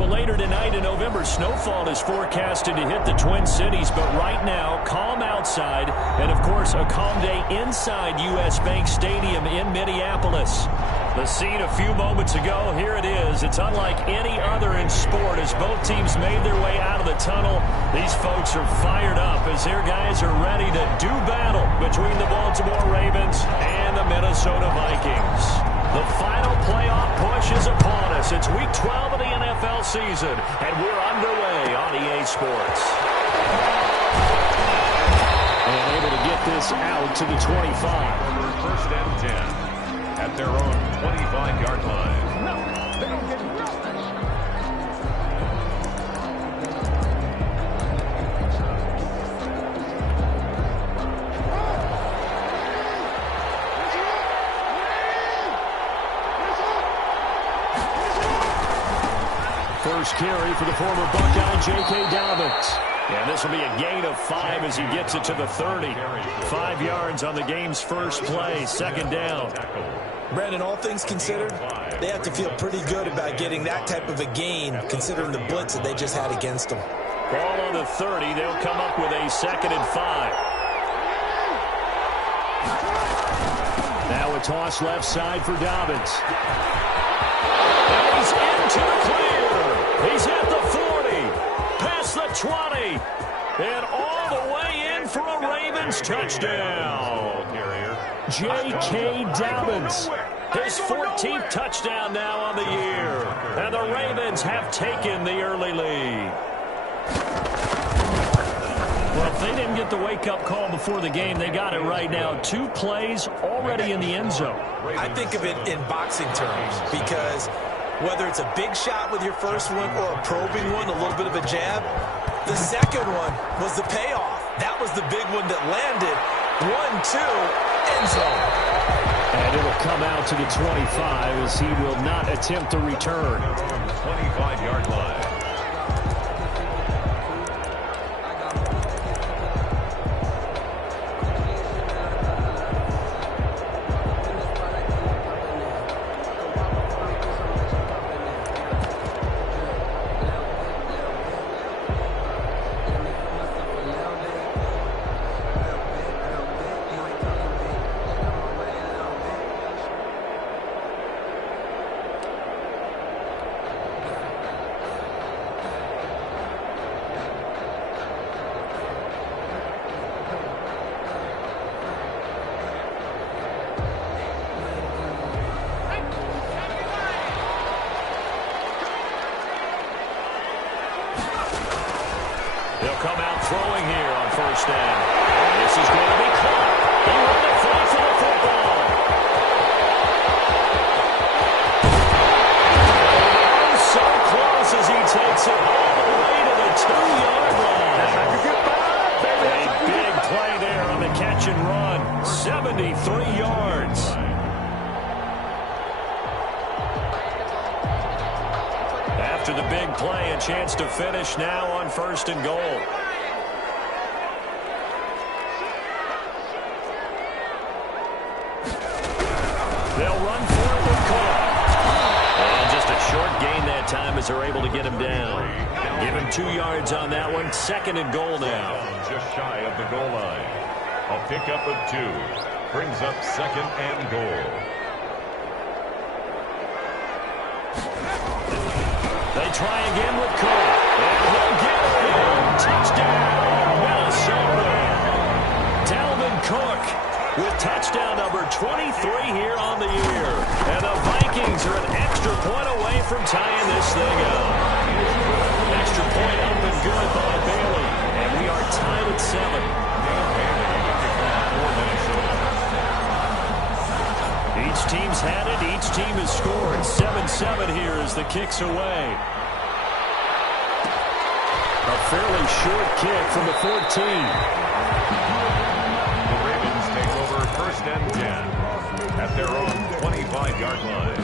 Well, later tonight in November, snowfall is forecasted to hit the Twin Cities, but right now, calm outside, and of course, a calm day inside U.S. Bank Stadium in Minneapolis. The scene a few moments ago, here it is. It's unlike any other in sport as both teams made their way out of the tunnel. These folks are fired up as their guys are ready to do battle between the Baltimore Ravens and the Minnesota Vikings. The final playoff push is upon us. It's Week 12 of the NFL season, and we're underway on EA Sports. And able to get this out to the 25. First and 10 at their own 25-yard line. No, they don't get nothing. First carry for the former Buckeye, J.K. Dobbins. And this will be a gain of 5 as he gets it to the 30. 5 yards on the game's first play, second down. Brandon, all things considered, they have to feel pretty good about getting that type of a gain, considering the blitz that they just had against them. Ball on the 30. They'll come up with a 2nd and 5. Now a toss left side for Dobbins. And he's into the clear. He's at the 40, past the 20, and all the way in for a Ravens touchdown. J.K. Dobbins, his 14th touchdown now on the year. And the Ravens have taken the early lead. Well, if they didn't get the wake-up call before the game, they got it right now. 2 plays already in the end zone. I think of it in boxing terms because whether it's a big shot with your first one or a probing one, a little bit of a jab, the second one was the payoff. That was the big one that landed. 1-2, end zone. And it'll come out to the 25 as he will not attempt to return. 25-yard line. They'll come out throwing here on first down. This is going to be caught. He ran it free for the football. Oh, so close as he takes it all the way to the 2-yard line. A big play there on the catch and run. 73 yards. After the big play, a chance to finish now on 1st and goal. They'll run for it with Cook. And just a short gain that time as they're able to get him down. Give him 2 yards on that one. 2nd and goal now. Just shy of the goal line. A pickup of 2 brings up 2nd and goal. They try again with Cook. And he'll get it. Touchdown, Minnesota. Dalvin Cook with touchdown number 23 here on the year. And the Vikings are an extra point away from tying this thing up. Extra point up and good by Bailey. And we are tied at 7. Each team's had it. Each team has scored. 7-7 here as the kick's away. A fairly short kick from the 14. The Ravens take over 1st and 10 at their own 25-yard line.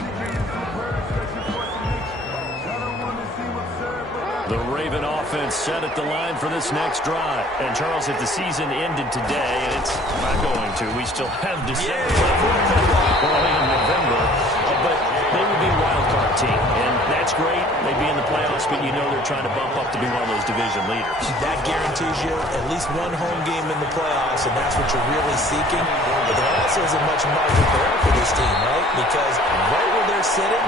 The Raven offense set at the line for this next drive. And, Charles, if the season ended today, and it's not going to, we still have December early in November, but they would be a wild card team. And that's great. they'd be in the playoffs, but you know they're trying to bump up to be one of those division leaders. That guarantees you at least one home game in the playoffs, and that's what you're really seeking. But there also isn't much margin for error for this team, right? Because right where they're sitting,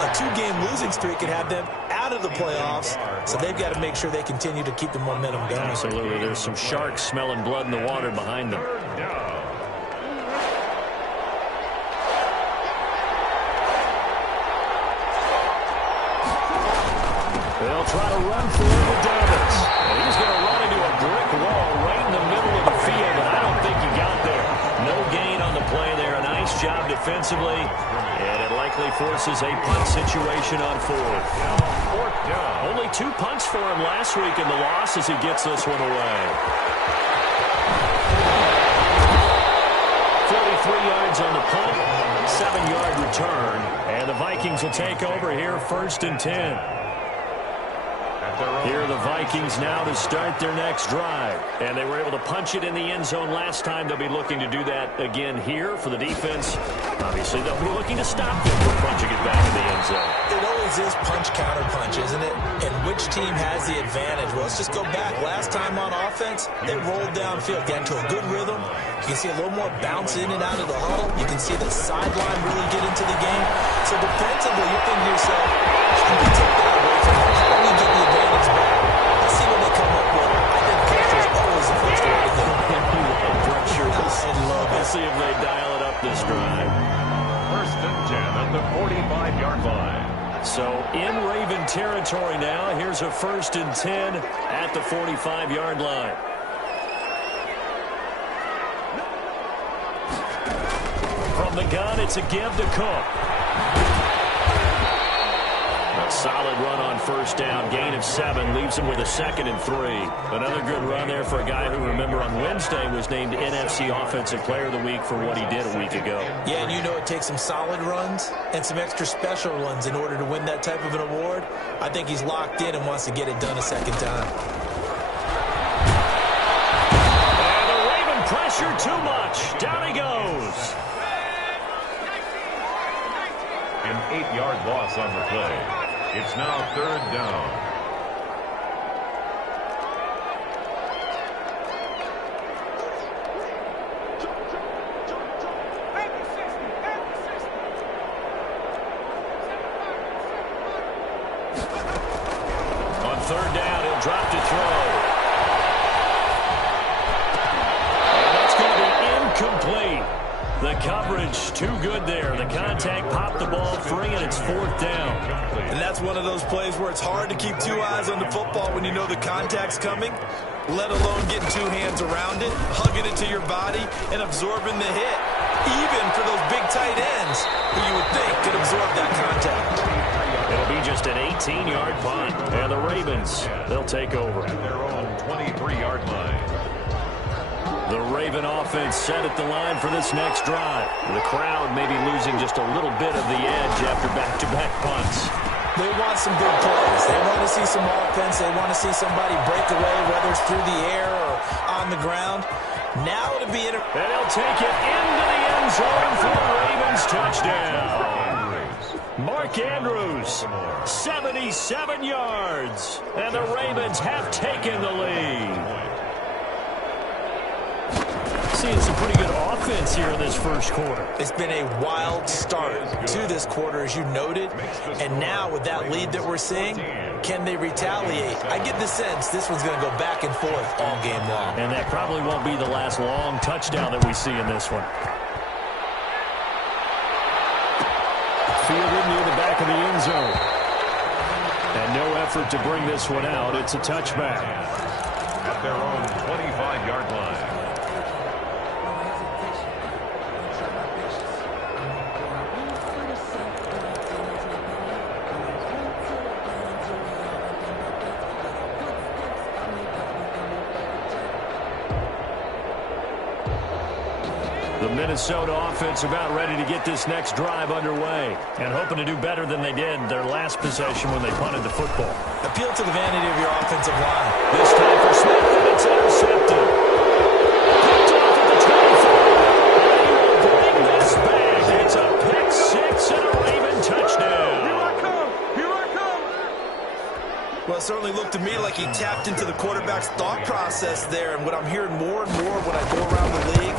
a 2-game losing streak could have them out of the playoffs, so they've got to make sure they continue to keep the momentum going. Absolutely. There's some sharks smelling blood in the water behind them. They'll try to run for it with Davis. And he's going to run into a brick wall right in the middle of the field, and I don't think he got there. No gain on the play there. A nice job defensively, and it likely forces a punt situation on 4th. Only 2 punts for him last week in the loss as he gets this one away. 43 yards on the punt, 7-yard return, and the Vikings will take over here 1st and 10. Here are the Vikings now to start their next drive. And they were able to punch it in the end zone last time. They'll be looking to do that again here for the defense. Obviously, they'll be looking to stop them from punching it back in the end zone. It always is punch-counter-punch, isn't it? And which team has the advantage? Well, let's just go back. Last time on offense, they rolled downfield, got into a good rhythm. You can see a little more bounce in and out of the huddle. You can see the sideline really get into the game. So defensively, you're thinking to yourself, how do we take that away from them? How do we get the advantage back? Let's see what they come up with. I think pressure is always the first way to go. Pressure. I love it. Let's see if they dial it up this drive. 1st and 10 at the 45-yard line. So in Raven territory now. Here's a 1st and 10 at the 45-yard line. From the gun, it's a give to Cook. A solid run on 1st down. Gain of 7 leaves him with a 2nd and 3. Another good run there for a guy who, remember, on Wednesday was named NFC Offensive Player of the Week for what he did a week ago. Yeah, and you know it takes some solid runs and some extra special runs in order to win that type of an award. I think he's locked in and wants to get it done a 2nd time. And the Raven pressure too much. Down he goes. An 8-yard loss on the play. It's now 3rd down. On 3rd down, he'll drop to throw. And that's going to be incomplete. The coverage too good there. The contact popped the ball free, and it's 4th down. And that's one of those plays where it's hard to keep 2 eyes on the football when you know the contact's coming, let alone getting 2 hands around it, hugging it to your body, and absorbing the hit, even for those big tight ends who you would think could absorb that contact. It'll be just an 18-yard punt, and the Ravens, they'll take over. Their own 23-yard line. The Raven offense set at the line for this next drive. The crowd may be losing just a little bit of the edge after back-to-back punts. They want some big plays. They want to see some offense. They want to see somebody break away, whether it's through the air or on the ground. Now to be in a... And he'll take it into the end zone for the Ravens touchdown. Mark Andrews, 77 yards. And the Ravens have taken the lead. Seeing some pretty good offense here in this first quarter. It's been a wild start to this quarter, as you noted. And now with that lead that we're seeing, can they retaliate? I get the sense this one's going to go back and forth all game long. And that probably won't be the last long touchdown that we see in this one. Fielded near the back of the end zone. And no effort to bring this one out. It's a touchback. At their own 25-yard line. The Minnesota offense about ready to get this next drive underway and hoping to do better than they did their last possession when they punted the football. Appeal to the vanity of your offensive line. This time for Smith, and it's intercepted. Picked off at the 24. He will bring this back. It's a pick 6 and a Raven touchdown. Here I come. Here I come. certainly looked to me like he tapped into the quarterback's thought process there. And what I'm hearing more and more when I go around the league,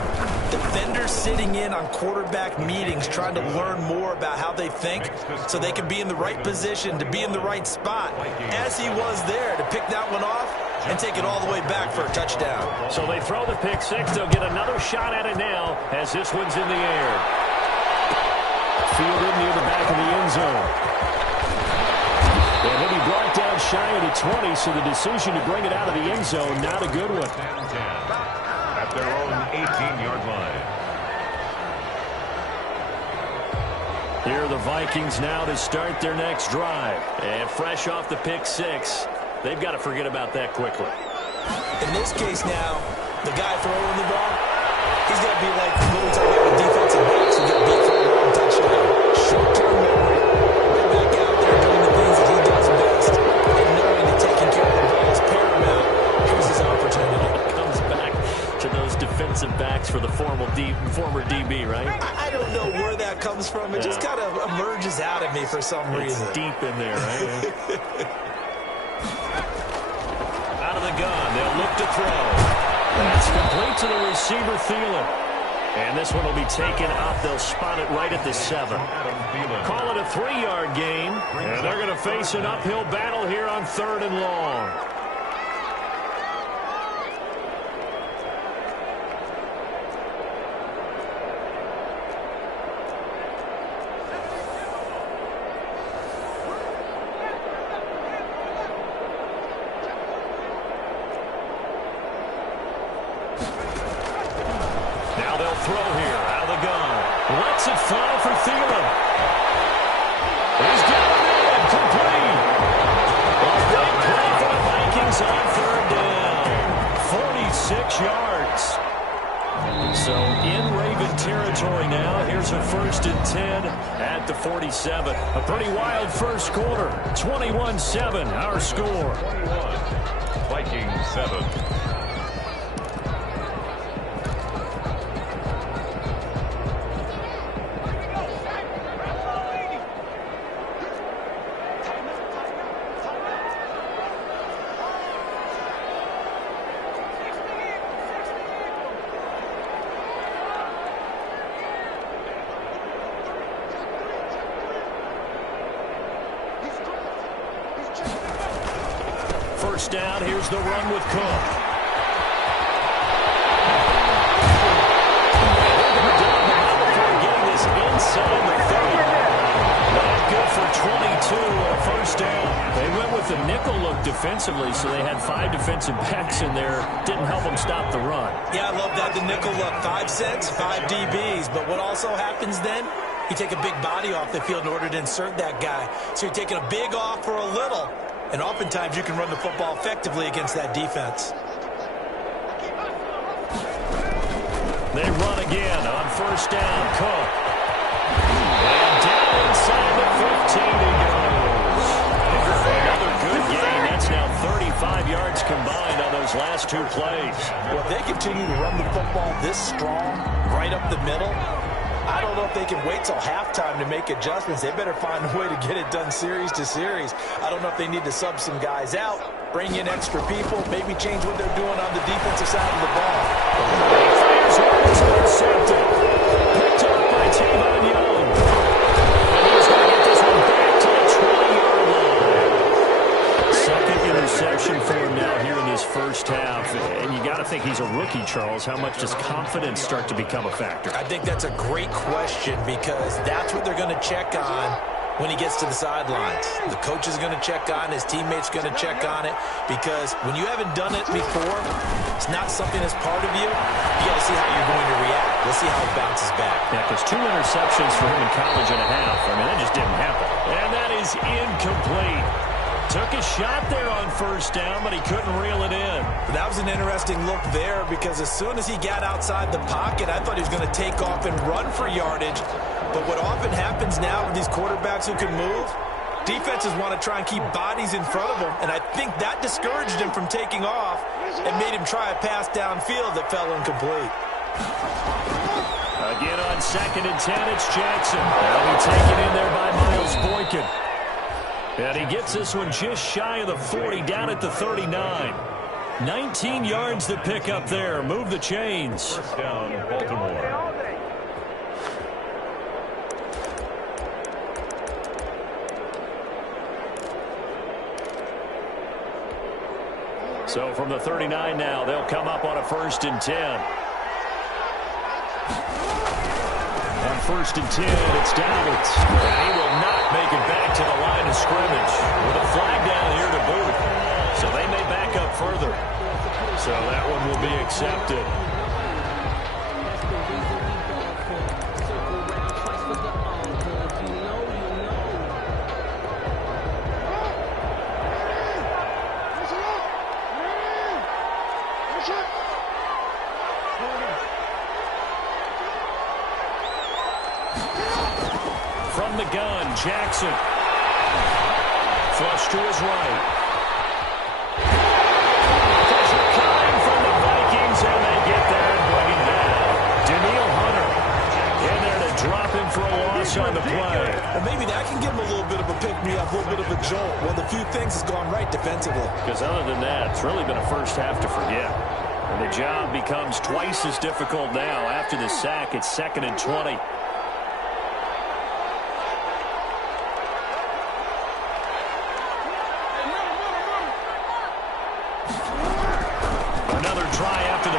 defenders sitting in on quarterback meetings trying to learn more about how they think so they can be in the right position, to be in the right spot, as he was there, to pick that one off and take it all the way back for a touchdown. So they throw the pick six. They'll get another shot at it now as this one's in the air. Fielded near the back of the end zone. And he'll be brought down shy of the 20, so the decision to bring it out of the end zone, not a good one. At their own 18-yard line. Here are the Vikings now to start their next drive. And fresh off the pick six, they've got to forget about that quickly. In this case now, the guy throwing the ball, he's got to be like when we talk about defensive backs who get beat for a long touchdown. Short-term memory, right back out there doing the things that he does best, and knowing that taking care of the ball is paramount. Here's his opportunity. Comes back to those defensive backs for the former DB, right? I don't know where that comes from. It just kind of emerges out of me for some reason. It's deep in there, right? Out of the gun, they'll look to throw. That's complete to the receiver, Thielen. And this one will be taken up. They'll spot it right at the 7. Call it a 3-yard gain. And they're going to face an uphill battle here on 3rd and long. Throw here out of the gun. Lets it fly for Thielen. He's got it in. Complete. A big play for the Vikings on 3rd down. 46 yards. So in Raven territory now. Here's a 1st and 10 at the 47. A pretty wild first quarter. 21-7 our score. 21. Vikings 7. First down, here's the run with Cook. Getting this inside the 30. Not good for 22 on first down. They went with the nickel look defensively, so they had 5 defensive backs in there. Didn't help them stop the run. Yeah, I love that, the nickel look. 5 sets, 5 DBs. But what also happens then, you take a big body off the field in order to insert that guy. So you're taking a big off for a little. And oftentimes you can run the football effectively against that defense. They run again on first down. Cook. And down inside the 15 he goes. Another good gain. That's now 35 yards combined on those last 2 plays. Well, if they continue to run the football this strong, right up the middle, I don't know if they can wait till halftime to make adjustments. They better find a way to get it done series to series. I don't know if they need to sub some guys out, bring in extra people, maybe change what they're doing on the defensive side of the ball. Intercepted. Picked up by Tavon Young. And he's going to get this one back to the 20-yard line. Second interception for him now here in this first half. And you got to think he's a rookie, Charles. How much does confidence start to become a factor? I think that's a great question because that's what they're going to check on when he gets to the sidelines. The coach is going to check on, his teammates going to check on it, because when you haven't done it before, it's not something that's part of you. You got to see how you're going to react. Let's see how it bounces back. Yeah, because 2 interceptions for him in college and a half. I mean, that just didn't happen. And that is incomplete. Took a shot there on first down, but he couldn't reel it in. That was an interesting look there because as soon as he got outside the pocket, I thought he was going to take off and run for yardage. But what often happens now with these quarterbacks who can move, defenses want to try and keep bodies in front of them, and I think that discouraged him from taking off and made him try a pass downfield that fell incomplete. Again on 2nd and 10, it's Jackson. That'll be taken in there by Miles Boykin. And he gets this one just shy of the 40, down at the 39. 19 yards to pick up there. Move the chains. First down, Baltimore. So from the 39 now, they'll come up on a 1st and 10. On 1st and 10, it's Dobbins. And he will not make it back to the line of scrimmage with a flag down here to boot. So they may back up further. So that one will be accepted. From the gun, Jackson. Flush to his right. Pressure coming from the Vikings, and they get there and bring him down. Danielle Hunter in there to drop him for a loss on the play. Well, maybe that can give him a little bit of a pick-me-up, a little bit of a jolt. Well, the few things has gone right defensively. Because other than that, it's really been a first half to forget. And the job becomes twice as difficult now. After the sack, it's 2nd and 20.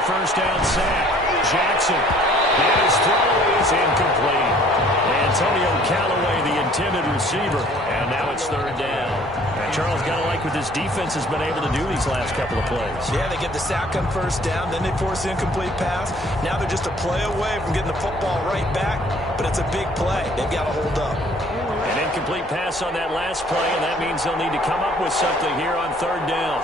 First down sack. Jackson. And his throw is incomplete. Antonio Callaway, the intended receiver. And now it's 3rd down. And Charles, got to like what this defense has been able to do these last couple of plays. Yeah, they get the sack on 1st down, then they force the incomplete pass. Now they're just a play away from getting the football right back, but it's a big play. They've got to hold up. An incomplete pass on that last play, and that means they'll need to come up with something here on 3rd down.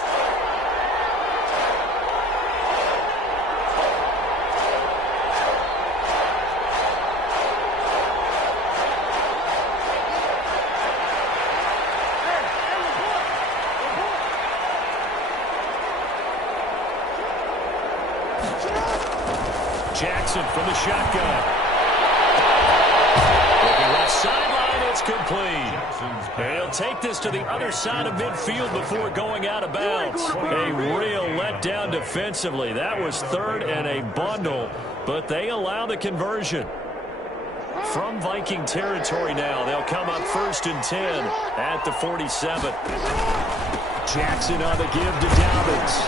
Jackson from the shotgun. Looking left sideline, it's complete. And he'll take this to the other side of midfield before going out of bounds. A real letdown defensively. That was 3rd and a bundle, but they allow the conversion. From Viking territory now, they'll come up 1st and 10 at the 47. Jackson on the give to Dobbins.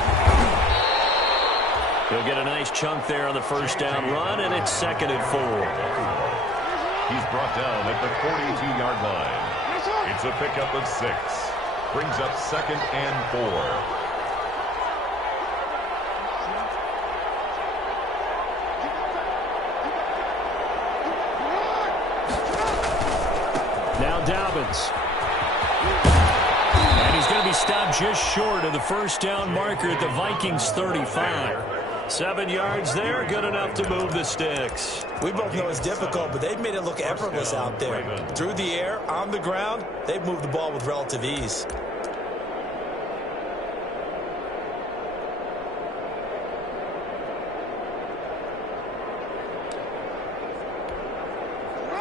He'll get a nice chunk there on the 1st down run, and it's 2nd and 4. He's brought down at the 42-yard line. It's a pickup of 6. Brings up 2nd and 4. Now Dobbins. And he's going to be stopped just short of the 1st down marker at the Vikings 35. 7 yards there, good enough to move the sticks. We both know it's difficult, but they've made it look effortless out there. Through the air, on the ground, they've moved the ball with relative ease.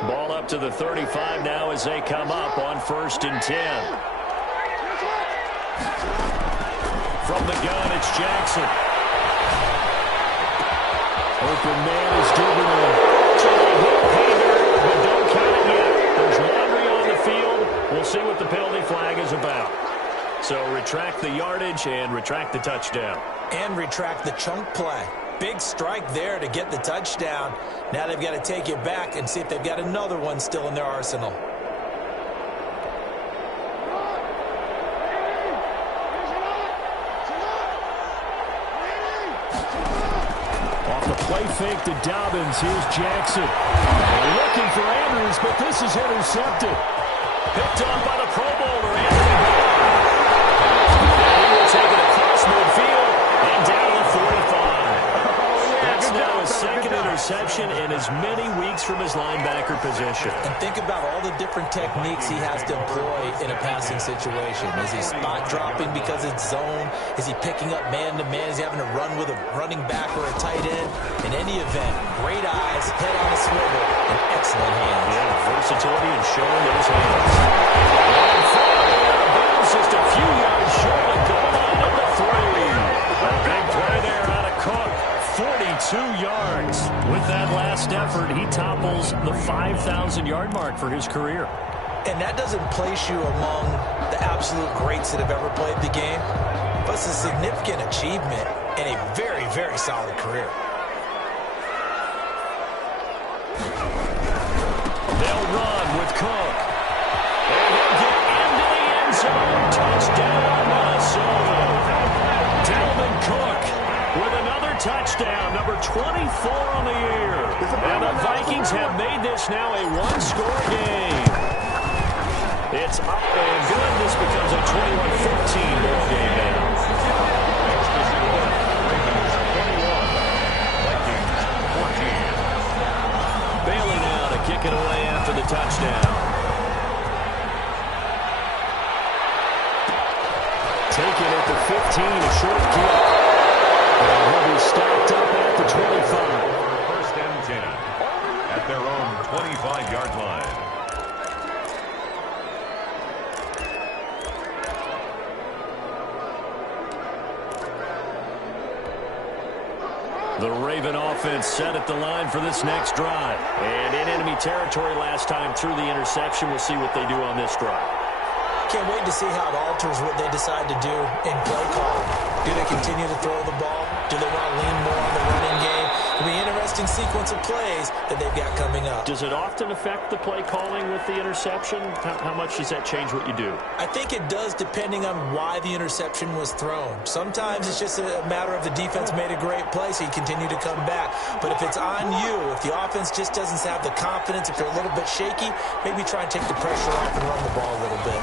Ball up to the 35 now as they come up on 1st and 10. From the gun, it's Jackson. Open man is Dubernay. So they hit pay dirt, but don't count it yet. There's laundry on the field. We'll see what the penalty flag is about. So retract the yardage and retract the touchdown. And retract the chunk play. Big strike there to get the touchdown. Now they've got to take it back and see if they've got another one still in their arsenal. Play fake to Dobbins. Here's Jackson. Looking for Andrews, but this is intercepted. Picked up by the Pro Bowler, Anthony Barr. He will take it across midfield and down to the 45. That's now his 2nd interception in as many weeks from his linebacker position. And think about all the different techniques he has to employ in a passing situation. Is he spot dropping because it's zone? Is he picking up man-to-man? Is he having to run with a running back or a tight end? In any event, great eyes, head on a swivel, and excellent hands. Yeah, versatility and showing those hands. 2 yards. With that last effort, he topples the 5,000-yard mark for his career. And that doesn't place you among the absolute greats that have ever played the game, but it's a significant achievement and a very, very solid career. They'll run with Cook. And he'll get into the end zone. Touchdown, Minnesota. Dalvin Cook with another touchdown, number 24 on the year. And the Vikings have made this now a one-score game. It's up and good. This becomes a 21-14 ball game now. Bailey now to kick it away after the touchdown. Taken at the 15, a short kick. And he'll be stopped up at the 25. First and 10 at their own 25-yard line. The Raven offense set at the line for this next drive. And in enemy territory last time through the interception. We'll see what they do on this drive. Can't wait to see how it alters what they decide to do in play calling. Do they continue to throw the ball? Do they want to lean more on the running game? It'll be an interesting sequence of plays that they've got coming up. Does it often affect the play calling with the interception? How much does that change what you do? I think it does, depending on why the interception was thrown. Sometimes it's just a matter of the defense made a great play, so you continue to come back. But if it's on you, if the offense just doesn't have the confidence, if they're a little bit shaky, maybe try and take the pressure off and run the ball a little bit.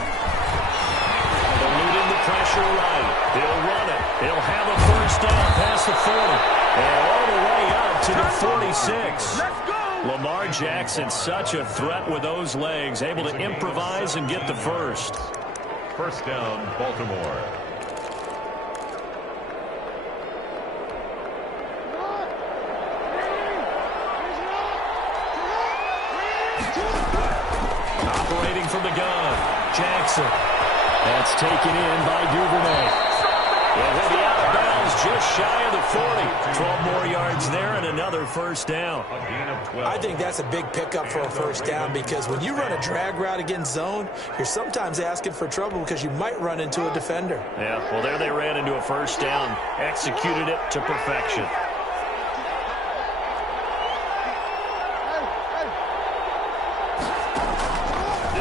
Eluding the pressure right. He'll run it. He'll have a first down past the 40. And all the way up to the 46. Lamar Jackson, such a threat with those legs, able to improvise and get the first. First down, Baltimore. Operating from the gun, Jackson. That's taken in by Duvernay. And he'll be out of bounds just shy of the 40. 12 more yards there and another first down. A gain of 12. I think that's a big pickup for a first down because when you run a drag route against zone, you're sometimes asking for trouble because you might run into a defender. Yeah, well, there they ran into a first down. Executed it to perfection.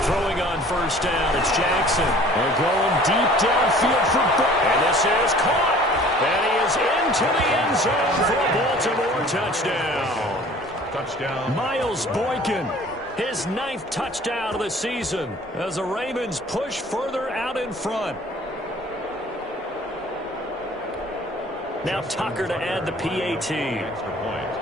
Throwing on first down, it's Jackson. They're going deep downfield for and this is caught. And he is into the end zone for a Baltimore touchdown. Touchdown. Miles Boykin, his 9th touchdown of the season as the Ravens push further out in front. Now Tucker to add the PAT. Extra point.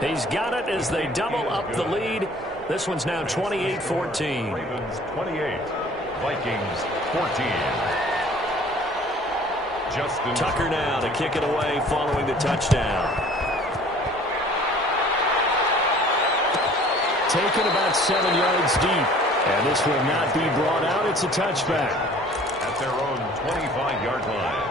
He's got it as they double up the lead. This one's now 28-14. Ravens 28, Vikings 14. Justin Tucker now to kick it away following the touchdown. Taken about 7 yards deep. And this will not be brought out. It's a touchback. At their own 25-yard line.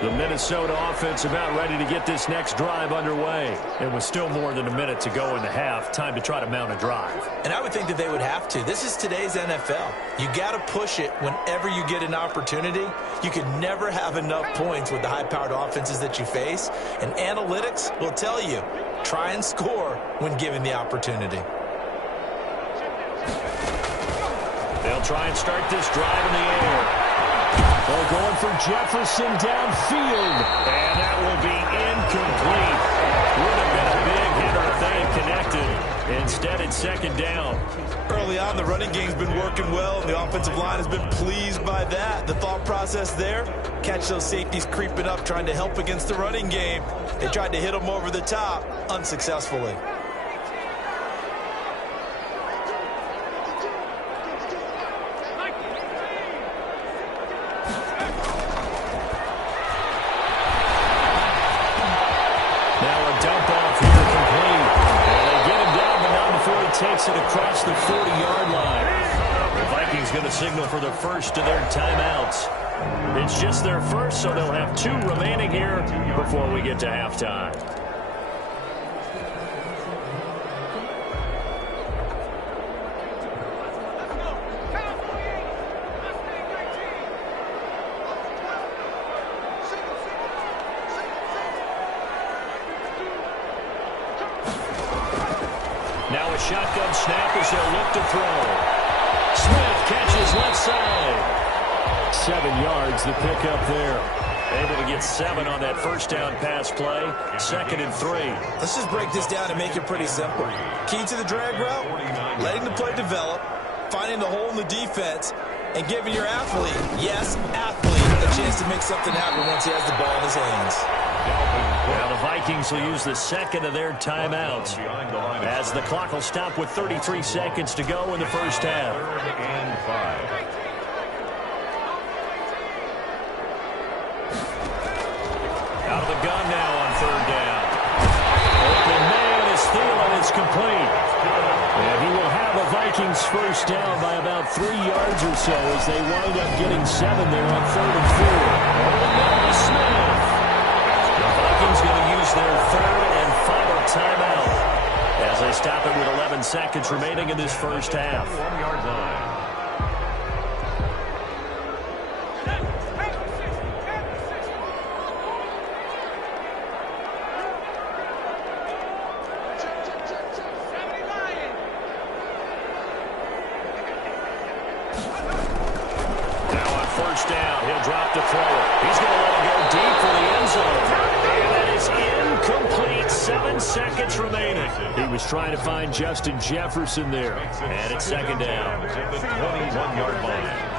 The Minnesota offense about ready to get this next drive underway. And with still more than a minute to go in the half, time to try to mount a drive. And I would think that they would have to. This is today's NFL. You got to push it whenever you get an opportunity. You can never have enough points with the high-powered offenses that you face. And analytics will tell you, try and score when given the opportunity. They'll try and start this drive in the air. They're going for Jefferson downfield. And that will be incomplete. Would have been a big hitter if they had connected. Instead, it's second down. Early on, the running game's been working well, and the offensive line has been pleased by that. The thought process there, catch those safeties creeping up, trying to help against the running game. They tried to hit them over the top, unsuccessfully. takes it across the 40-yard line. The Vikings going to signal for the first of their timeouts. It's just their first, so they'll have 2 remaining here before we get to halftime. Now a shotgun snap as they'll look to throw. Smith catches left side. 7 yards, the pickup there. Able to get 7 on that first down pass play. 2nd and 3. Let's just break this down and make it pretty simple. Key to the drag route, letting the play develop, finding the hole in the defense, and giving your athlete, yes, athlete, a chance to make something happen once he has the ball in his hands. Now the Vikings will use the second of their timeouts as the clock will stop with 33 seconds to go in the first half. 3rd and 5. Out of the gun now on 3rd down. Open man is Thielen is complete. And he will have a Vikings first down by about 3 yards or so as they wind up getting 7 there on 3rd and 4. Open man is Smith. The Vikings going to use their 3rd and final timeout as they stop it with 11 seconds remaining in this first half. 1-yard line. Drop to throw it. He's going to let it go deep for the end zone. And that is incomplete. 7 seconds remaining. He was trying to find Justin Jefferson there. And it's 2nd down. At the 21-yard line.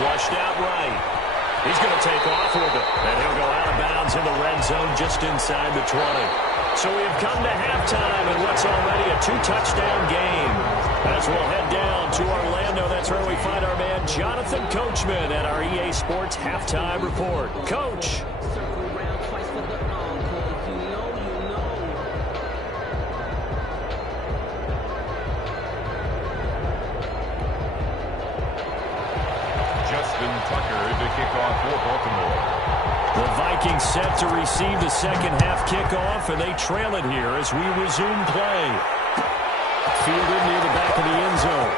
Flushed out right. He's going to take off with it. And he'll go out of bounds in the red zone just inside the 20. So we've come to halftime in what's already a 2-touchdown game. As we'll head down to Orlando, that's where we find our man Jonathan Coachman at our EA Sports Halftime Report. Coach. Tucker to kick off for Baltimore. The Vikings set to receive the second half kickoff, and they trail it here as we resume play. Fielded near the back of the end zone.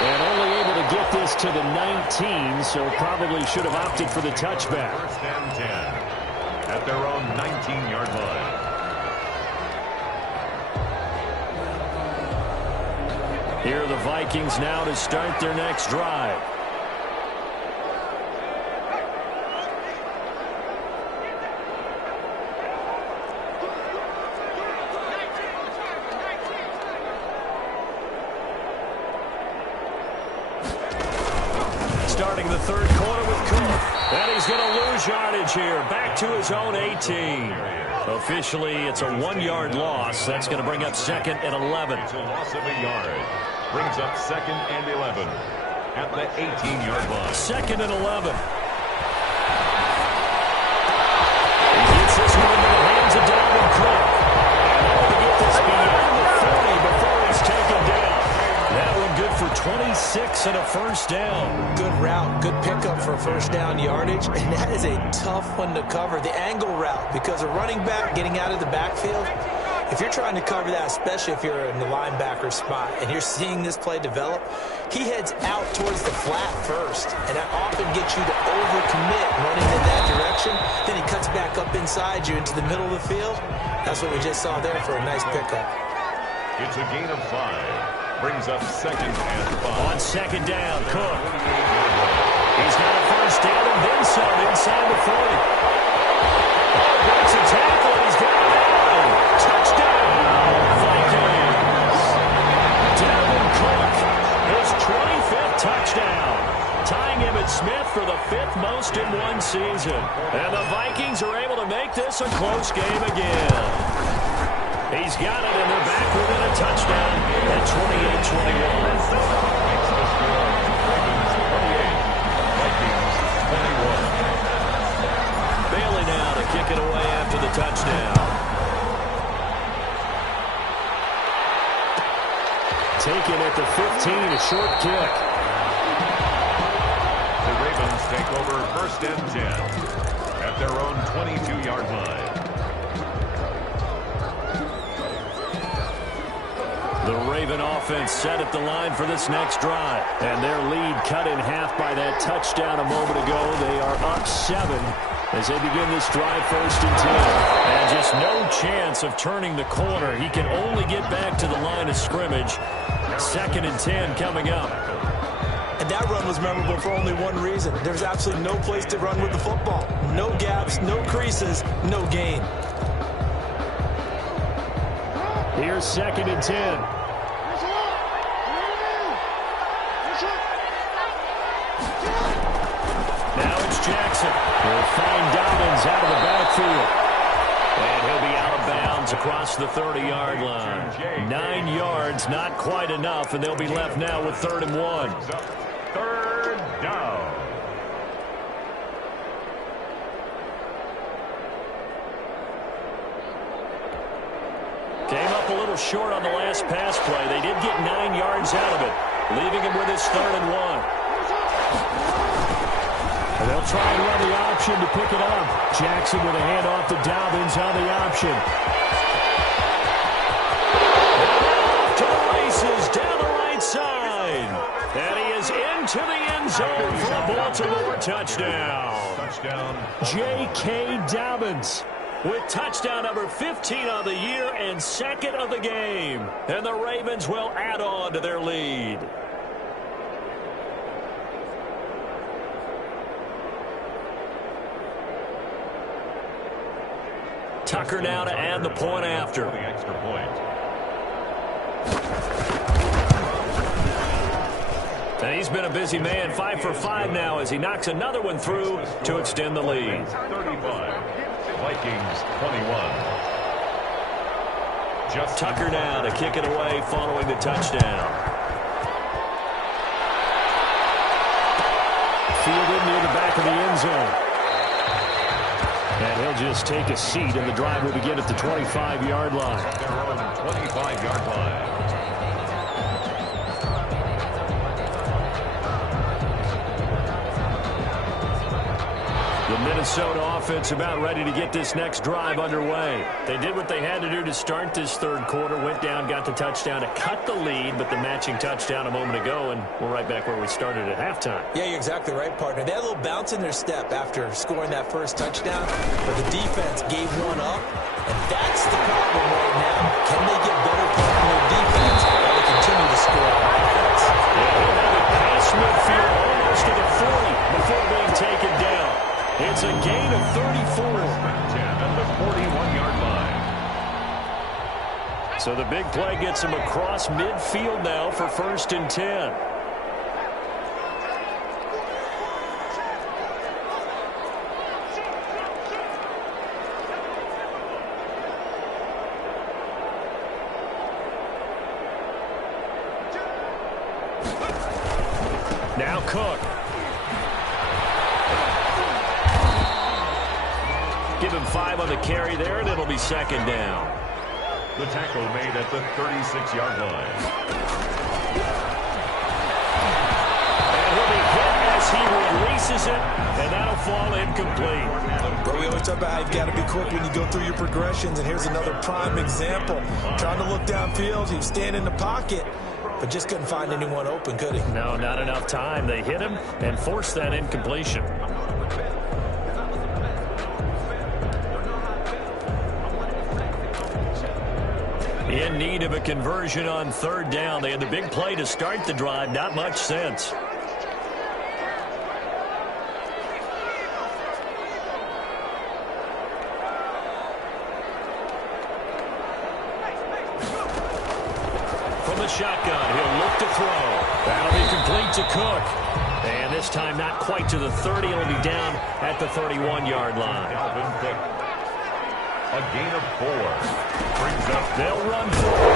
And only able to get this to the 19, so probably should have opted for the touchback. 1st and 10 at their own 19-yard line. Here are the Vikings now to start their next drive. Starting the 3rd quarter with Cook. And he's going to lose yardage here. Back to his own 18. Officially, it's a 1-yard loss. That's going to bring up 2nd and 11. It's a loss of a yard. Brings up 2nd and 11 at the 18-yard line. 2nd and 11. He gets this one into the hands of Dalvin Cook. And able to get this beyond the 40 before he's taken down. That one good for 26 and a first down. Good route, good pickup for first down yardage, and that is a tough one to cover. The angle route, because a running back getting out of the backfield, if you're trying to cover that, especially if you're in the linebacker spot and you're seeing this play develop, he heads out towards the flat first, and that often gets you to overcommit running in that direction. Then he cuts back up inside you into the middle of the field. That's what we just saw there for a nice pickup. It's a gain of 5. Brings up 2nd and 5. On 2nd down, Cook. He's got a first down and then some inside the 40. Breaks a tackle, and he's got it out. Touchdown, Vikings. Dalvin Cook, his 25th touchdown, tying him at Smith for the 5th most in one season. And the Vikings are able to make this a close game again. He's got it, and they're back within a touchdown at 28-21. Bailey now to kick it away after the touchdown. Taken at the 15, a short kick. The Ravens take over 1st and 10 at their own 22-yard line. The Raven offense set at the line for this next drive. And their lead cut in half by that touchdown a moment ago. They are up 7 as they begin this drive 1st and 10. And just no chance of turning the corner. He can only get back to the line of scrimmage. 2nd and 10 coming up. And that run was memorable for only one reason. There's absolutely no place to run with the football. No gaps, no creases, no gain. Here's 2nd and 10. Now it's Jackson. He'll find Dobbins out of the backfield. And he'll be out of bounds across the 30-yard line. 9 yards, not quite enough, and they'll be left now with 3rd and 1. 3rd down. Came up a little short on the last pass play. They did get 9 yards out of it, leaving him with his 3rd and 1. And they'll try and run the option to pick it up. Jackson with a handoff to Dobbins on the option. And to the races down the right side. And he is into the end zone for a Baltimore touchdown. J.K. Dobbins with touchdown number 15 of the year and 2nd of the game. And the Ravens will add on to their lead. Tucker now to add the point after. The extra point. And he's been a busy man, 5 for 5 now as he knocks another one through to extend the lead. 35. Vikings 21. Tucker now to kick it away following the touchdown. Fielded near the back of the end zone. And he'll just take a seat, and the drive will begin at the 25-yard line. Their own 25-yard line. The Minnesota offense about ready to get this next drive underway. They did what they had to do to start this 3rd quarter, went down, got the touchdown to cut the lead, but the matching touchdown a moment ago, and we're right back where we started at halftime. Yeah, you're exactly right, partner. They had a little bounce in their step after scoring that first touchdown, but the defense gave one up, and that's the problem right now. Can they get better play on their defense while they continue to score on offense? Yeah, he'll have it past midfield almost to the 40 before being taken down. It's a gain of 34. 10 and the 41-yard line. So the big play gets him across midfield now for 1st and 10. Now Cook. Give him 5 on the carry there, and it'll be 2nd down. The tackle made at the 36-yard line. And he'll be hit as he releases it, and that'll fall incomplete. But we always talk about how you've got to be quick when you go through your progressions, and here's another prime example. Trying to look downfield, he was standing in the pocket, but just couldn't find anyone open, could he? No, not enough time. They hit him and forced that incompletion. In need of a conversion on 3rd down. They had the big play to start the drive. Not much sense. From the shotgun, he'll look to throw. That'll be complete to Cook. And this this time not quite to the 30. It'll be down at the 31-yard line. Dalvin Cook. A gain of 4. Brings up. They'll run for it.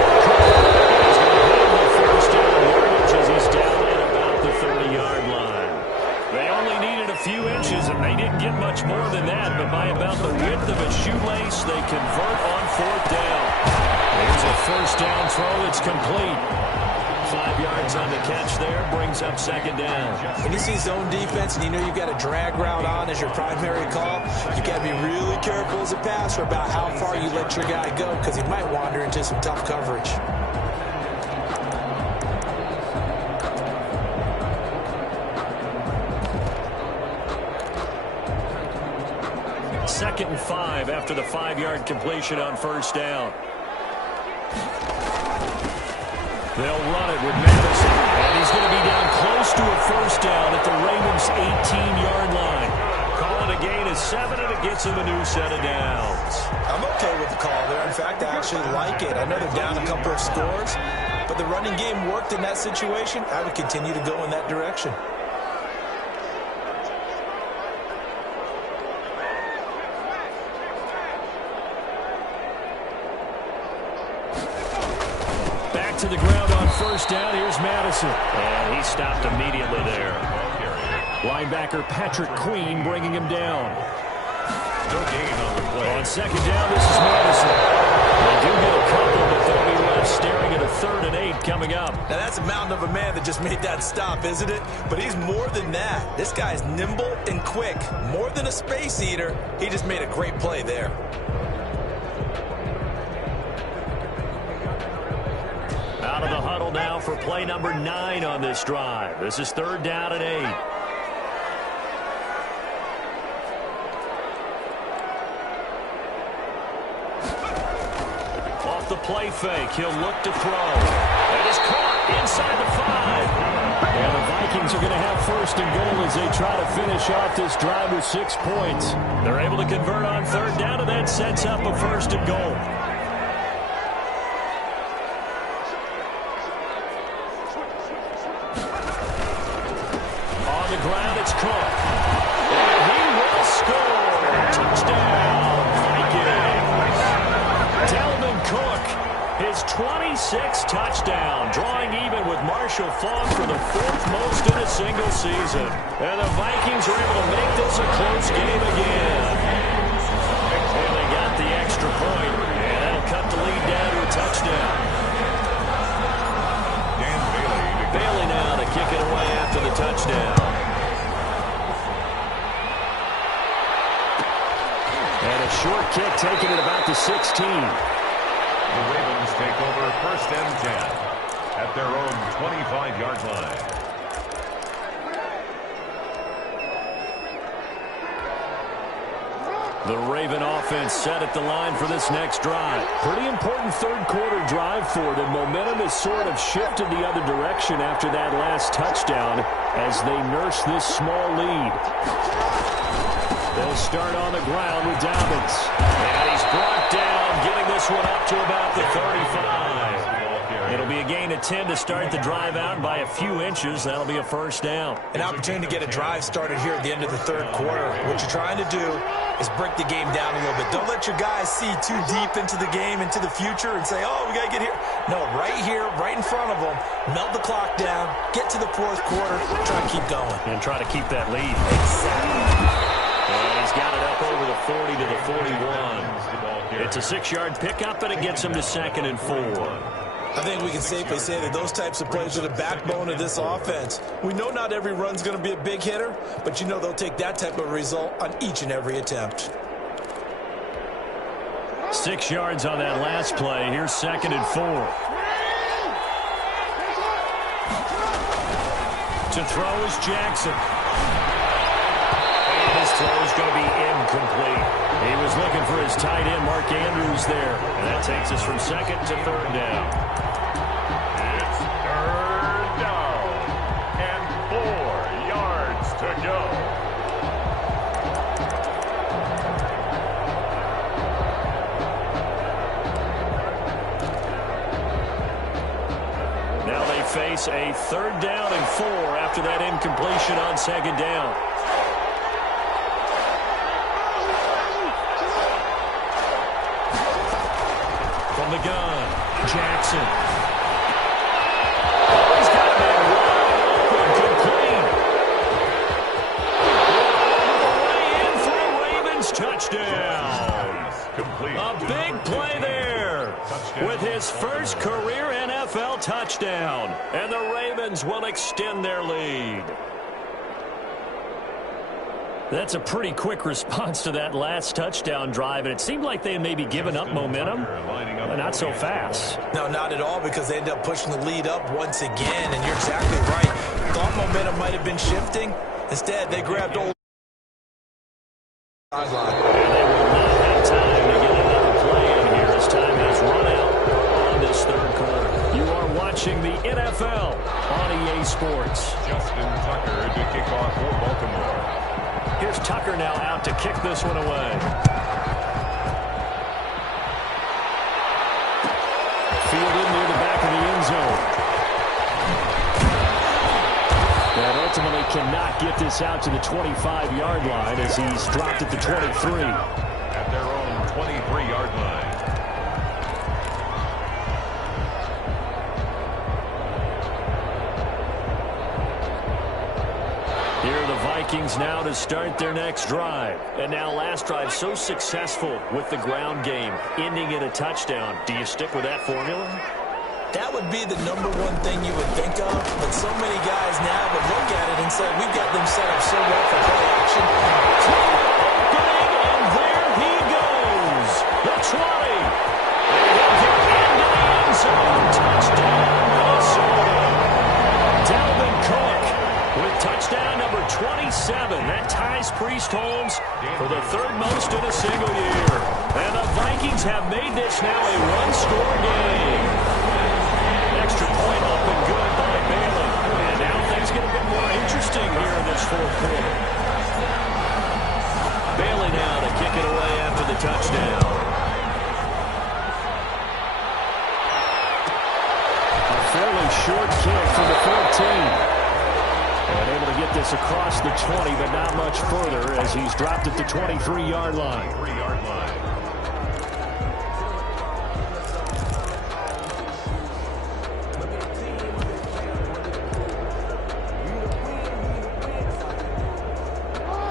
He's going to hold the first down yardage as he's down at about the 30-yard line. They only needed a few inches, and they didn't get much more than that, but by about the width of a shoelace, they convert on 4th down. Here's a first down throw that's complete. 5 yards on the catch there, brings up 2nd down. When you see zone defense and you know you've got a drag route on as your primary call, you got to be really careful as a passer about how far you let your guy go because he might wander into some tough coverage. Second and 5 after the 5-yard completion on first down. They'll run it with Madison, and he's going to be down close to a first down at the Ravens' 18-yard line. Call it a gain of 7, and it gets him a new set of downs. I'm okay with the call there. In fact, I actually like it. I know they're down a couple of scores, but the running game worked in that situation. I would continue to go in that direction. To the ground on first down. Here's Madison. And he stopped immediately there. Linebacker Patrick Queen bringing him down. No gain on the play. On second down, this is Madison. They do get a couple, but they'll be left staring at a 3rd and 8 coming up. Now that's a mountain of a man that just made that stop, isn't it? But he's more than that. This guy's nimble and quick. More than a space eater. He just made a great play there. Out of the huddle now for play number 9 on this drive. This is 3rd down and 8. Off the play fake, he'll look to throw. It is caught inside the 5. And the Vikings are going to have 1st and goal as they try to finish off this drive with 6 points. They're able to convert on 3rd down, and that sets up a 1st and goal. Ground, it's Cook. And he will score. Touchdown, Vikings. Dalvin Cook, his 26th touchdown, drawing even with Marshall Faulk for the 4th most in a single season. And the Vikings are able to make this a close game again. And they got the extra point, and that'll cut the lead down to a touchdown. Dan Bailey now to kick it away after the touchdown. And a short kick taken at about the 16. The Ravens take over 1st and 10 at their own 25-yard line. The Raven offense set at the line for this next drive. Pretty important 3rd quarter drive for them. Momentum has sort of shifted the other direction after that last touchdown as they nurse this small lead. They'll start on the ground with Dobbins. And he's brought down, getting this one up to about the 35. It'll be a gain of 10 to start the drive out by a few inches. That'll be a 1st down. An opportunity to get a drive started here at the end of the 3rd quarter. What you're trying to do is break the game down a little bit. Don't let your guys see too deep into the game, into the future, and say, oh, we got to get here. No, right here, right in front of them, melt the clock down, get to the 4th quarter, try to keep going. And try to keep that lead. Exactly. And he's got it up over the 40 to the 41. It's a 6-yard pickup, and it gets him to 2nd and 4. I think we can safely say that those types of plays are the backbone of this offense. We know not every run's going to be a big hitter, but you know they'll take that type of result on each and every attempt. 6 yards on that last play. Here's 2nd and 4. To throw is Jackson. And his throw is going to be incomplete. He was looking for his tight end, Mark Andrews, there. And that takes us from 2nd to 3rd down. It's 3rd down and 4 yards to go. face a 3rd down and 4 after that incompletion on 2nd down. From the gun, Jackson. He's got a man wide open, complete. Way in for a Ravens touchdown. A big play there with his first career NFL touchdown. And the Ravens will extend their lead. That's a pretty quick response to that last touchdown drive, and it seemed like they had maybe given up momentum, but not so fast. No, not at all, because they ended up pushing the lead up once again, and you're exactly right. Thought momentum might have been shifting. Instead, they grabbed old sideline. And they will not have time to get another play in here as time has run out on this 3rd quarter. You are watching the NFL on EA Sports. Justin Tucker to kick off for Baltimore. Here's Tucker now out to kick this one away. Fielded near the back of the end zone. And ultimately cannot get this out to the 25-yard line as he's dropped at the 23. At their own 23-yard line. Here are the Vikings now to start their next drive. And now last drive so successful with the ground game, ending in a touchdown. Do you stick with that formula? That would be the #1 thing you would think of, but so many guys now would look at it and say, we've got them set up so well for play action. Opening, and there he goes. The 20. And he'll get into the end zone. Touchdown, Minnesota. Dalvin Cook with touchdown number 27. That ties Priest Holmes for the 3rd most in a single year. And the Vikings have made this now a 1-score game. Extra point up and good by Bailey. And now things get a bit more interesting here in this 4th quarter. Bailey now to kick it away after the touchdown. A fairly short kick from the 14. And able to get this across the 20, but not much further as he's dropped at the 23-yard line. 23-yard line.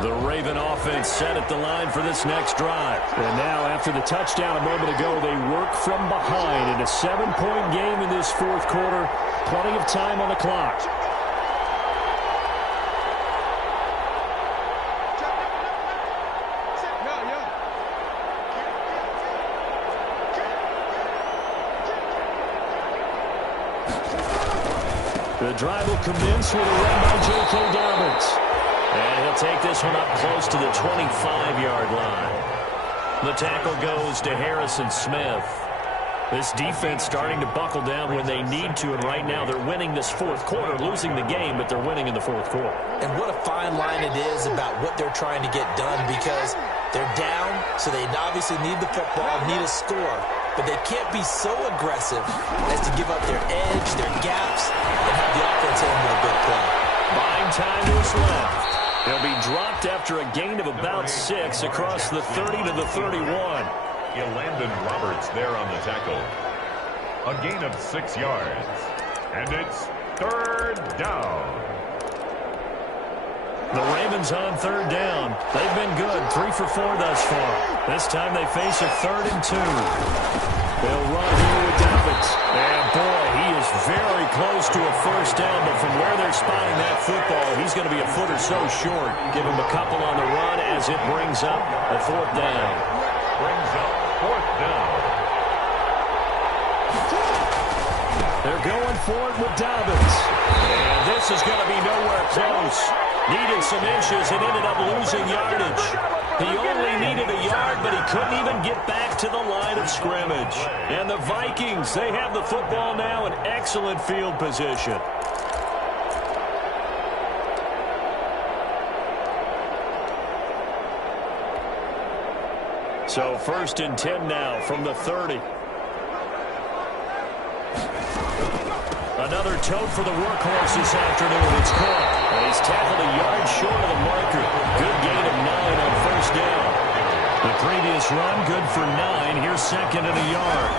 The Raven offense set at the line for this next drive. And now after the touchdown a moment ago, they work from behind in a 7-point game in this 4th quarter. Plenty of time on the clock. The drive will commence with a run by J.K. Dobbins. And he'll take this one up close to the 25-yard line. The tackle goes to Harrison Smith. This defense starting to buckle down when they need to, and right now they're winning this 4th quarter, losing the game, but they're winning in the 4th quarter. And what a fine line it is about what they're trying to get done, because they're down, so they obviously need the football, need a score. But they can't be so aggressive as to give up their edge, their gaps, and have the offense end with a big play. Buying time to his left. He'll be dropped after a gain of about 6 across the 30 to the 31. Landon Roberts there on the tackle. A gain of 6 yards. And it's 3rd down. The Ravens on 3rd down. They've been good, 3 for 4 thus far. This time they face a 3rd and 2. They'll run here with Dobbins. And boy, he is very close to a 1st down, but from where they're spotting that football, he's going to be a foot or so short. Give him a couple on the run as it brings up a 4th down. Brings up 4th down. They're going for it with Dobbins. And this is going to be nowhere close. Needed some inches and ended up losing yardage. He only needed a yard, but he couldn't even get back to the line of scrimmage. And the Vikings, they have the football now in excellent field position. So 1st and 10 now from the 30. A Another tote for the workhorse this afternoon. It's Cook. He's tackled a yard short of the marker. Good gain of 9 on first down. The previous run, good for 9. Here's second and a yard.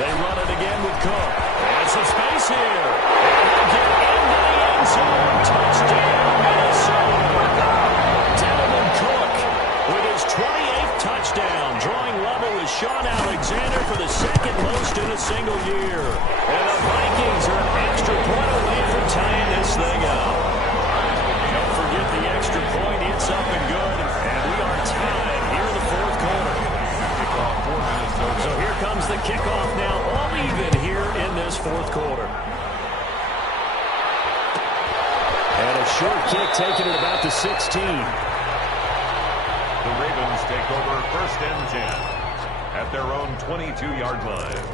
They run it again with Cook. And some space here. And he'll get into the end zone. Touchdown, Minnesota. Dalvin Cook with his 28th touchdown. Drawing level with Sean Alexander for the second most in a single year. And the Vikings are an extra point away from tying this thing up. Don't forget the extra point. It's up and good. And we are tied here in the fourth quarter. So here comes the kickoff now, all even here in this fourth quarter. And a short kick taken at about the 16. The Ravens take over first and 10 at their own 22-yard line.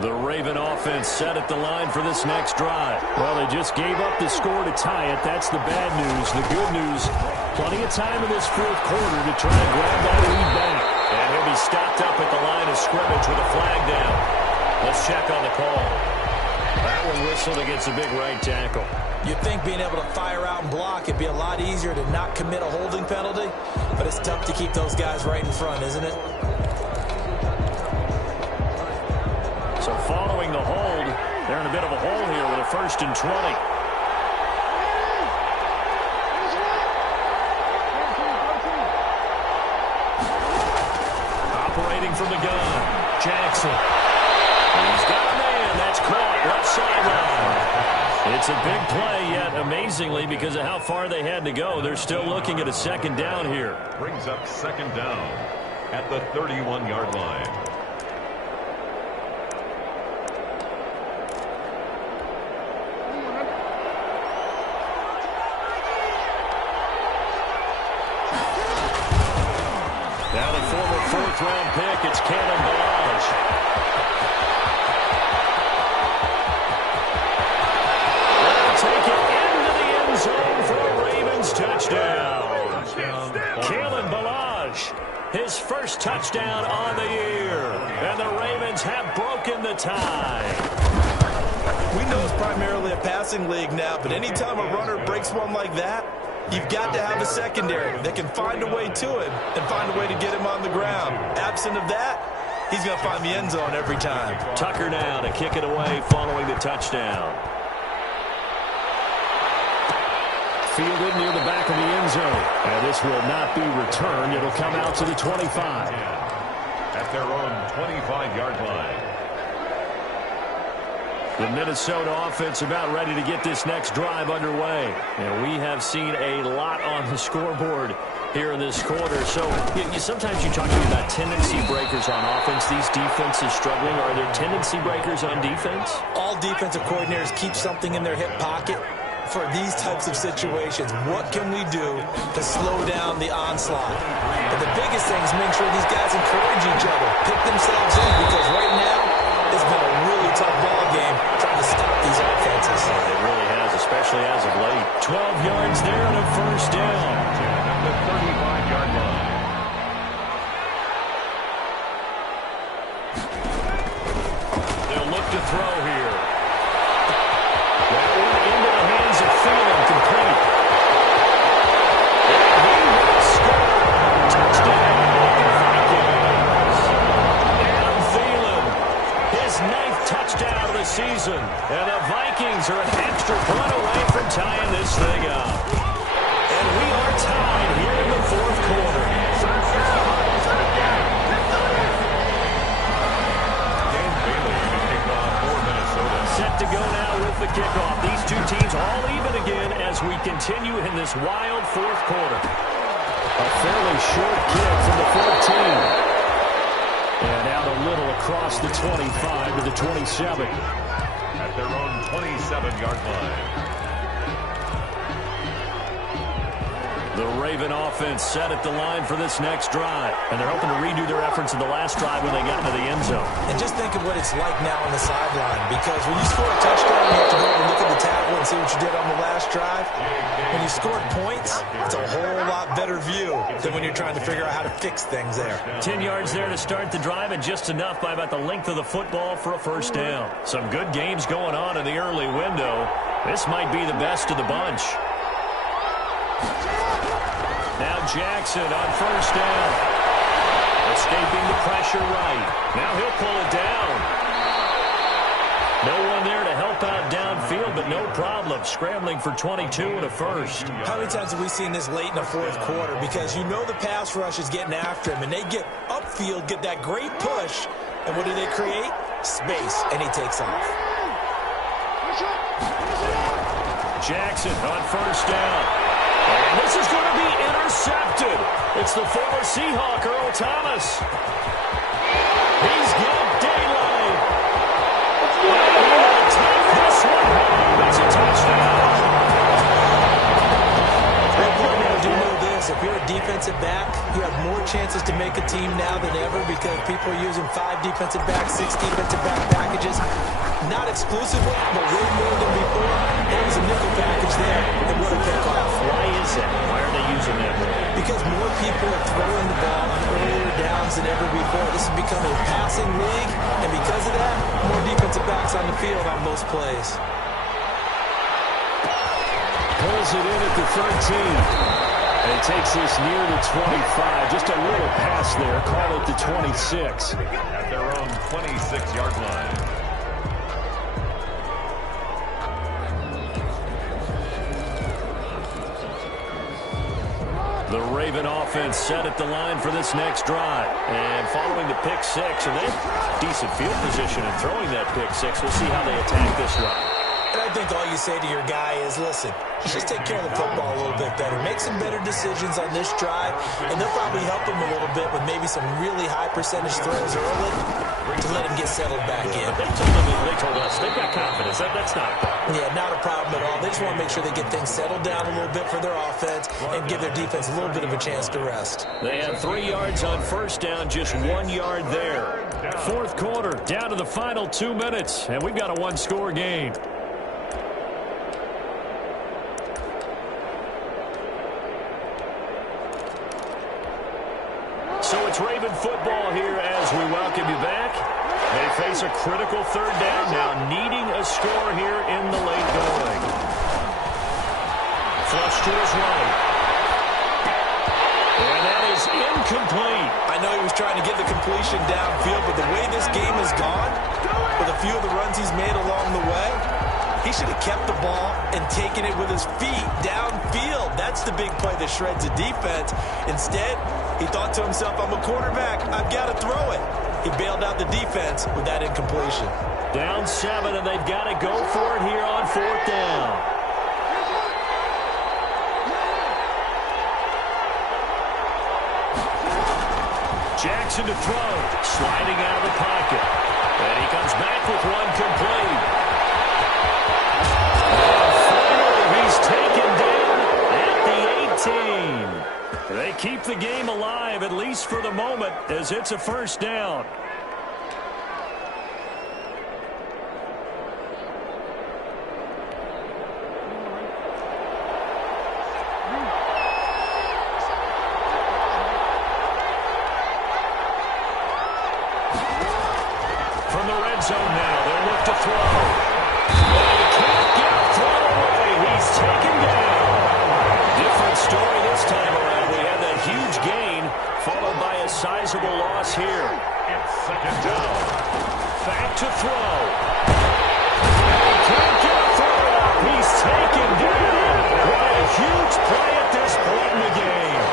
The Raven offense set at the line for this next drive. Well, they just gave up the score to tie it. That's the bad news. The good news, plenty of time in this fourth quarter to try and grab that lead back. And he'll be stopped up at the line of scrimmage with a flag down. Let's check on the call. That one whistled against a big right tackle. You'd think being able to fire out and block it'd be a lot easier to not commit a holding penalty, but it's tough to keep those guys right in front, isn't it? So following the hold, they're in a bit of a hole here with a 1st and 20. Operating from the gun, Jackson. He's got a man. That's caught. Left sideline. It's a big play, yet amazingly, because of how far they had to go, they're still looking at a second down here. Brings up second down at the 31-yard line. Now the former 4th-round pick, it's Kalen Ballage. They'll take it into the end zone for a Ravens touchdown. Kalen Ballage, his first touchdown on the year. And the Ravens have broken the tie. We know it's primarily a passing league now, but anytime a runner breaks one like that, you've got to have a secondary that can find a way to him and find a way to get him on the ground. Absent of that, he's going to find the end zone every time. Tucker now to kick it away following the touchdown. Fielded near the back of the end zone. And this will not be returned. It'll come out to the 25. At their own 25-yard line. The Minnesota offense about ready to get this next drive underway. And we have seen a lot on the scoreboard here in this quarter. So sometimes you talk to me about tendency breakers on offense. These defenses struggling. Are there tendency breakers on defense? All defensive coordinators keep something in their hip pocket for these types of situations. What can we do to slow down the onslaught? But the biggest thing is make sure these guys encourage each other, pick themselves in, because right now it's been a really tough ball game trying to stop these offenses. It really has, especially as of late. 12 yards there and a first down. At the 35-yard line. They'll look to throw here. That one into the hands of Thielen, complete. And he will score. Touchdown, Vikings. Adam Thielen, his 9th touchdown of the season. And the Vikings are an extra point away from tying this thing up. And we are tied here in the fourth quarter. Set to go now with the kickoff. These two teams all even again as we continue in this wild fourth quarter. A fairly short kick from the 14. And out a little across the 25 to the 27. At their own 27-yard line. The Raven offense set at the line for this next drive. And they're hoping to redo their efforts in the last drive when they got into the end zone. And just think of what it's like now on the sideline. Because when you score a touchdown, you have to go over and look at the table and see what you did on the last drive. When you scored points, it's a whole lot better view than when you're trying to figure out how to fix things there. 10 yards there to start the drive, and just enough by about the length of the football for a first down. Some good games going on in the early window. This might be the best of the bunch. Now Jackson on first down. Escaping the pressure right. Now he'll pull it down. No one there to help out downfield, but no problem. Scrambling for 22 and a first. How many times have we seen this late in the fourth quarter? Because you know the pass rush is getting after him, and they get upfield, get that great push, and what do they create? Space, and he takes off. Jackson on first down. And this is going to be intercepted. It's the former Seahawk, Earl Thomas. He's got daylight. And he will take this one home. It's a touchdown. Now, do you know this? If you're a defensive back, you have more chances to make a team now than ever because people are using 5 defensive backs, 6 defensive back packages. Not exclusively, but way more than before. There was a nickel package there, and what a pickoff. Why is that? Why are they using that more? Because more people are throwing the ball on earlier downs than ever before. This has become a passing league, and because of that, more defensive backs on the field on most plays. Pulls it in at the 13. And takes this near the 25. Just a little pass there. Call it the 26. At their own 26-yard line. The Raven offense set at the line for this next drive. And following the pick six, and then decent field position and throwing that pick six. We'll see how they attack this drive. And I think all you say to your guy is, listen, just take care of the football a little bit better. Make some better decisions on this drive, and they'll probably help him a little bit with maybe some really high percentage throws early to let him get settled back in. They told us they've got confidence. That's not a problem. Yeah, not a problem at all. They just want to make sure they get things settled down a little bit for their offense and give their defense a little bit of a chance to rest. They had 3 yards on first down, just 1 yard there. Fourth quarter, down to the final 2 minutes, and we've got a one-score game. So it's Raven football here as we welcome you back. They face a critical third down now, needing a score here in the late going. Flush to his right. And that is incomplete. I know he was trying to get the completion downfield, but the way this game has gone, with a few of the runs he's made along the way, he should have kept the ball and taken it with his feet downfield. That's the big play that shreds the defense. Instead, he thought to himself, I'm a quarterback. I've got to throw it. He bailed out the defense with that incompletion. Down 7, and they've got to go for it here on fourth down. Jackson to throw, sliding out of the pocket. And he comes back with one complete. He's taken down at the 18. They keep the game alive, at least for the moment, as it's a first down. From the red zone now, they'll look to throw. He can't get a throw away. He's taken down. Different story this time around. We had that huge gain, followed by a sizable loss here. It's second down. Back to throw. He can't get a throw up. He's taken down. What a huge play at this point in the game.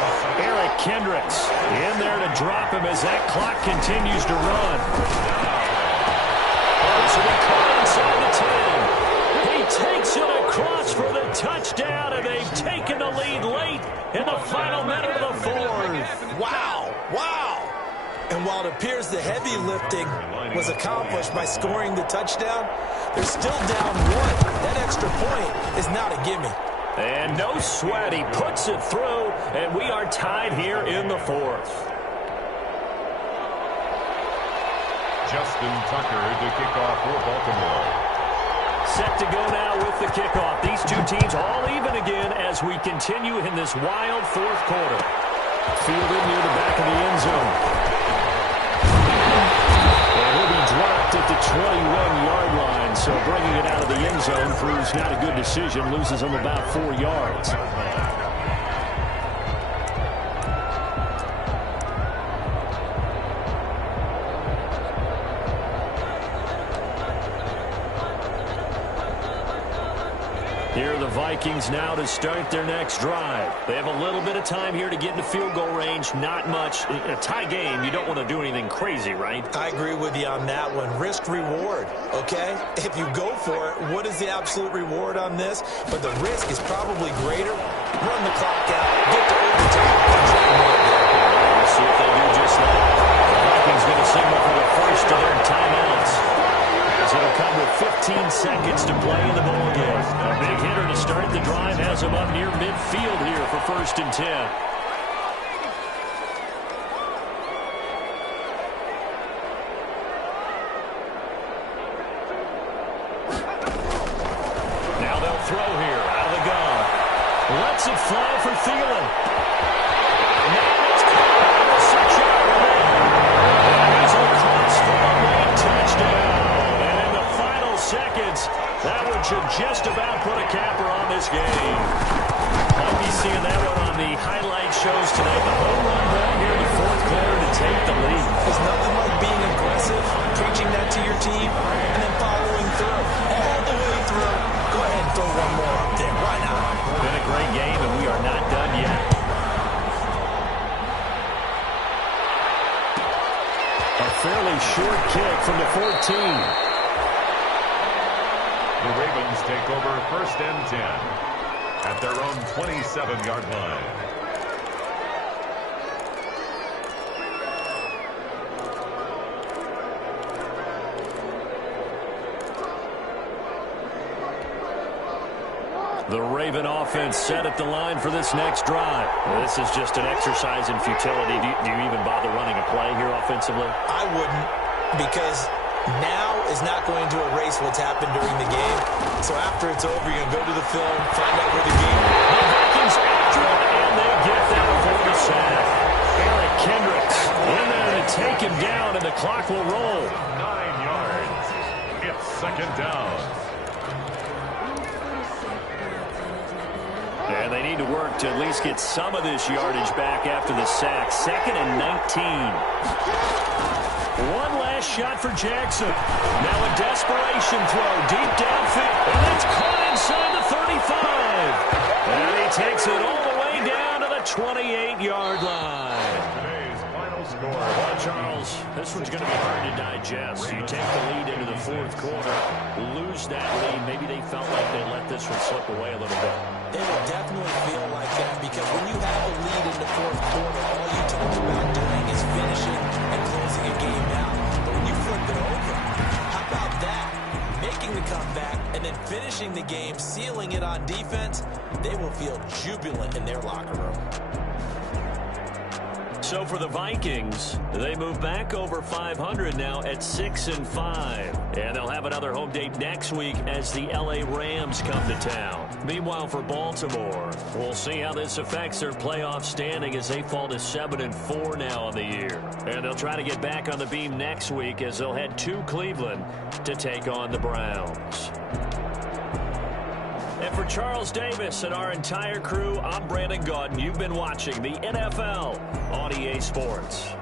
Eric Kendricks in there to drop him as that clock continues to run. So he caught inside the 10. He takes it across for the touchdown, and they've taken the lead late in the final minute of the fourth. Wow, wow. And while it appears the heavy lifting was accomplished by scoring the touchdown, they're still down 1. That extra point is not a gimme. And no sweat. He puts it through and we are tied here in the fourth. Justin Tucker to kick off for Baltimore. Set to go now with the kickoff. These two teams all even again as we continue in this wild fourth quarter. Fielded near the back of the end zone. And he'll be dropped at the 21-yard line, so bringing it out of the end zone proves not a good decision. Loses him about 4 yards. Here are the Vikings now to start their next drive. They have a little bit of time here to get into field goal range. Not much. A tie game, you don't want to do anything crazy, right? I agree with you on that one. Risk reward, okay? If you go for it, what is the absolute reward on this? But the risk is probably greater. Run the clock out, get to overtime, and try and win it there. We'll see if they do just that. The Vikings going to signal for the first of their timeouts. As it'll come with 15 seconds to play in the ball game. A big hitter to start the drive has him up near midfield here for 1st and 10. Now they'll throw here out of the gun. Lets it fly for Thielen. Now it's caught. Such a he's across for a late touchdown. Seconds. That one should just about put a capper on this game. Might be seeing that one on the highlight shows tonight. The home run ball here in the fourth quarter to take the lead. There's nothing like being aggressive, preaching that to your team, and then following through. All the way through. Go ahead and throw one more up there. Why not? Been a great game, and we are not done yet. A fairly short kick from the 14. The Ravens take over 1st and 10 at their own 27-yard line. The Raven offense set at the line for this next drive. This is just an exercise in futility. Do you even bother running a play here offensively? I wouldn't, because now is not going to erase what's happened during the game. So after it's over, you're going to go to the film, find out where the game is. The Vikings after it, and they get that for the sack. Eric Kendricks in there to take him down, and the clock will roll. 9 yards. It's 2nd down. And they need to work to at least get some of this yardage back after the sack. 2nd and 19. One last shot for Jackson. Now a desperation throw deep downfield. And it's caught inside the 35. And he takes it all the way down to the 28-yard line. Today's final score. Well, Charles, this one's going to be hard to digest. You take the lead into the fourth quarter, lose that lead. Maybe they felt like they let this one slip away a little bit. It will definitely feel like that, because when you have a lead in the fourth quarter, all you talk about doing is finishing and closing a game out. But when you flip it over, how about that? Making the comeback and then finishing the game, sealing it on defense, they will feel jubilant in their locker room. So for the Vikings, they move back over 500 now at 6-5. And they'll have another home date next week as the LA Rams come to town. Meanwhile, for Baltimore, we'll see how this affects their playoff standing as they fall to 7-4 now on the year. And they'll try to get back on the beam next week as they'll head to Cleveland to take on the Browns. And for Charles Davis and our entire crew, I'm Brandon Gaudin. You've been watching the NFL on EA Sports.